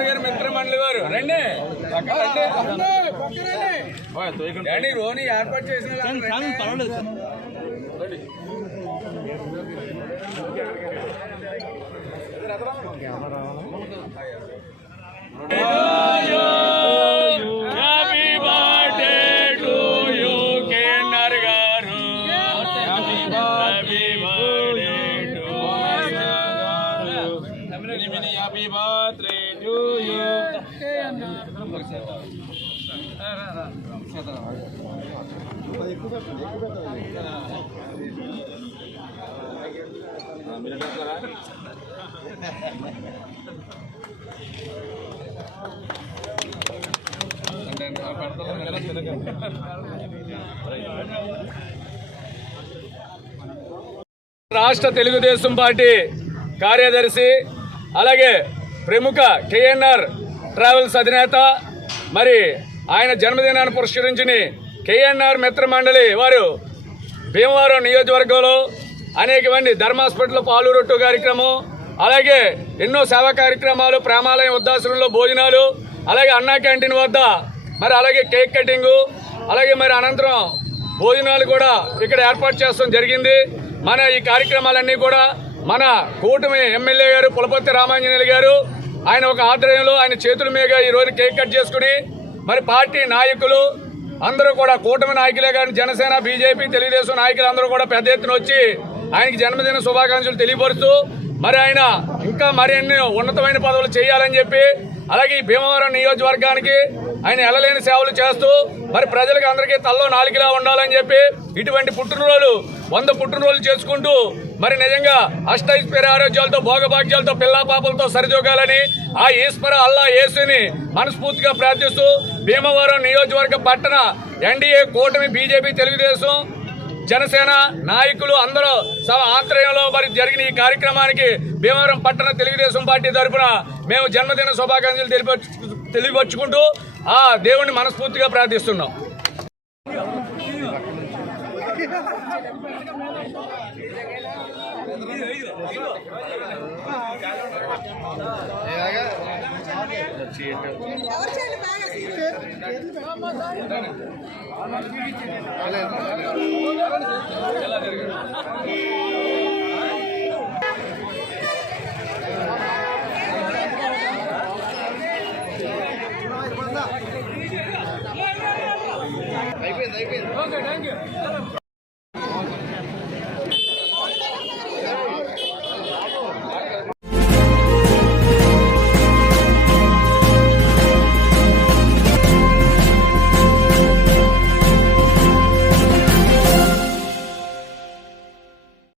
గారు మిత్రమండలి వారు రండి రండి రోని ఏర్పాటు చేసిన Happy birthday to you. రాష్ట్ర తెలుగుదేశం పార్టీ కార్యదర్శి అలాగే ప్రముఖ కేఎన్ఆర్ ట్రావెల్స్ అధినేత మరి ఆయన జన్మదినాన్ని పురస్కరించుని కేఎన్ఆర్ మిత్ర మండలి వారు భీమవరం నియోజకవర్గంలో అనేక మంది ధర్మ హాస్పిటల్ పాలూరొట్టు కార్యక్రమం అలాగే ఎన్నో సేవా కార్యక్రమాలు ప్రేమాలయం వృద్ధాశ్రమంలో భోజనాలు అలాగే అన్నా క్యాంటీన్ వద్ద మరి అలాగే కేక్ కటింగు అలాగే మరి అనంతరం భోజనాలు కూడా ఇక్కడ ఏర్పాటు చేయడం జరిగింది. మన ఈ కార్యక్రమాలన్నీ కూడా మన కూటమి ఎమ్మెల్యే గారు పులపర్తి రామాంజనేయులు గారు ఆయన ఒక ఆధ్వర్యంలో ఆయన చేతుల మీదుగా ఈ రోజు కేక్ కట్ చేసుకుని మరి పార్టీ నాయకులు అందరూ కూడా కూటమి నాయకులే కానీ జనసేన బీజేపీ తెలుగుదేశం నాయకులు అందరూ కూడా పెద్ద ఎత్తున వచ్చి ఆయనకి జన్మదిన శుభాకాంక్షలు తెలియపరుస్తూ మరి ఆయన ఇంకా మరిన్ని ఉన్నతమైన పదవులు చేయాలని చెప్పి అలాగే ఈ భీమవరం నియోజకవర్గానికి ఆయన ఎల్లలేని సేవలు చేస్తూ మరి ప్రజలకు అందరికీ తల్లో నాలుగులా ఉండాలని చెప్పి ఇటువంటి పుట్టినరోజులు 100 పుట్టినరోజులు చేసుకుంటూ మరి నిజంగా అష్టైశ్వర్య ఆరోగ్యాలతో భోగభాగ్యాలతో పిల్లా పాపలతో సరిదోగాలని ఆ ఈశ్వర అల్లా యేసుని మనస్ఫూర్తిగా ప్రార్థిస్తూ భీమవరం నియోజకవర్గ పట్టణ ఎన్డీఏ కూటమి బీజేపీ తెలుగుదేశం జనసేన నాయకులు అందరూ ఆధ్వర్యంలో మరి జరిగిన ఈ కార్యక్రమానికి భీమవరం పట్టణ తెలుగుదేశం పార్టీ తరఫున మేము జన్మదిన శుభాకాంక్షలు తెలియపరుచుకుంటూ ఆ దేవుణ్ణి మనస్ఫూర్తిగా ప్రార్థిస్తున్నాం. అయిపోయింది.